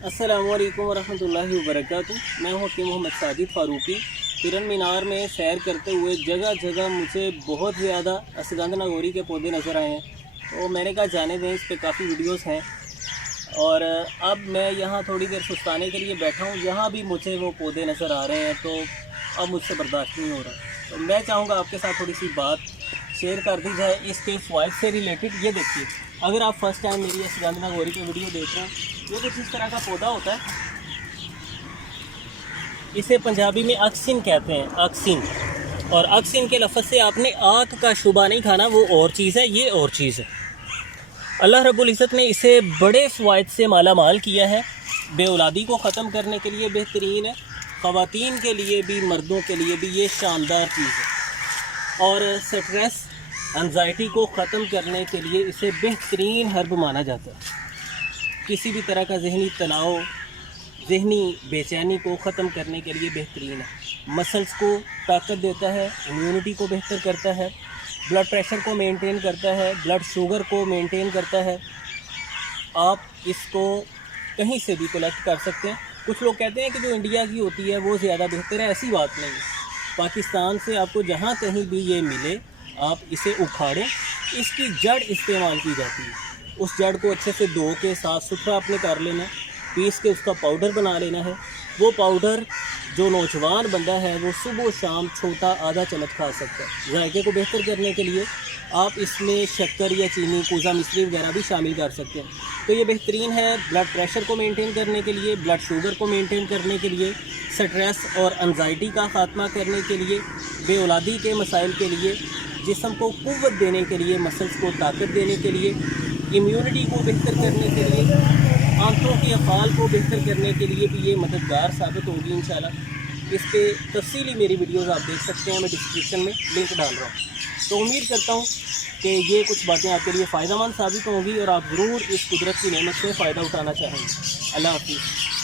अस्सलाम वालेकुम वरहमतुल्लाहि वबरकातुहू। मैं हूँ हकीम मोहम्मद साजिद फ़ारूकी। तिरन मीनार में सैर करते हुए जगह जगह मुझे बहुत ज़्यादा अश्वगंधा नागौरी के पौधे नज़र आए हैं, तो मैंने कहा जाने दें, इस पे काफ़ी वीडियोस हैं। और अब मैं यहाँ थोड़ी देर सुस्ताने के लिए बैठा हूँ, यहाँ भी मुझे वो पौधे नज़र आ रहे हैं, तो अब मुझसे बर्दाश्त नहीं हो रहा। तो मैं चाहूँगा आपके साथ थोड़ी सी बात शेयर कर दी जाए इसके फ़वाइद से रिलेटेड। ये देखिए, अगर आप फर्स्ट टाइम मेरी अश्वगंधा नागौरी की वीडियो देख रहे हैं, ये कुछ इस तरह का पौधा होता है। इसे पंजाबी में अक्सिन कहते हैं, अक्सिन। और अक्सिन के लफ्ज़ से आपने आँख का शुबा नहीं खाना, वो और चीज़ है, ये और चीज़ है। अल्लाह रब्बुल इज़्ज़त ने इसे बड़े फ़वाइद से माला माल किया है। बेऔलादी को ख़त्म करने के लिए बेहतरीन है, ख़वातीन के लिए भी मर्दों के लिए भी ये शानदार चीज़ है। और स्ट्रेस एंजाइटी को ख़त्म करने के लिए इसे बेहतरीन हर्ब माना जाता है। किसी भी तरह का जहनी तनाव, जहनी बेचैनी को ख़त्म करने के लिए बेहतरीन है। मसल्स को ताकत देता है, इम्यूनिटी को बेहतर करता है, ब्लड प्रेशर को मेंटेन करता है, ब्लड शुगर को मेंटेन करता है। आप इसको कहीं से भी कलेक्ट कर सकते हैं। कुछ लोग कहते हैं कि जो इंडिया की होती है वो ज़्यादा बेहतर है, ऐसी बात नहीं है। पाकिस्तान से आपको जहाँ कहीं भी ये मिले, आप इसे उखाड़ें, इसकी जड़ इस्तेमाल की जाती है। उस जड़ को अच्छे से धो के साफ़ सुथरा आपने कर लेना है, पीस के उसका पाउडर बना लेना है। वो पाउडर जो नौजवान बंदा है वो सुबह शाम छोटा आधा चम्मच खा सकता है। जायके को बेहतर करने के लिए आप इसमें शक्कर या चीनी, कूजा मिश्री वगैरह भी शामिल कर सकते हैं। तो ये बेहतरीन है ब्लड प्रेशर को मेंटेन करने के लिए, ब्लड शुगर को मेंटेन करने के लिए, स्ट्रेस और एंजाइटी का ख़ात्मा करने के लिए, बेऔलादी के मसाइल के लिए, जिस्म को क़ुव्वत देने के लिए, मसल्स को ताकत देने के लिए, इम्यूनिटी को बेहतर करने के लिए, आंतों के अफ़ाल को बेहतर करने के लिए भी ये मददगार साबित होगी इंशाल्लाह। इस पे तफसीली मेरी वीडियोस आप देख सकते हैं, मैं डिस्क्रिप्शन में लिंक डाल रहा हूँ। तो उम्मीद करता हूँ कि ये कुछ बातें आपके लिए फ़ायदेमंद साबित होंगी और आप ज़रूर इस कुदरत की नेमत से फ़ायदा उठाना चाहेंगे। अल्लाह हाफ़िज़।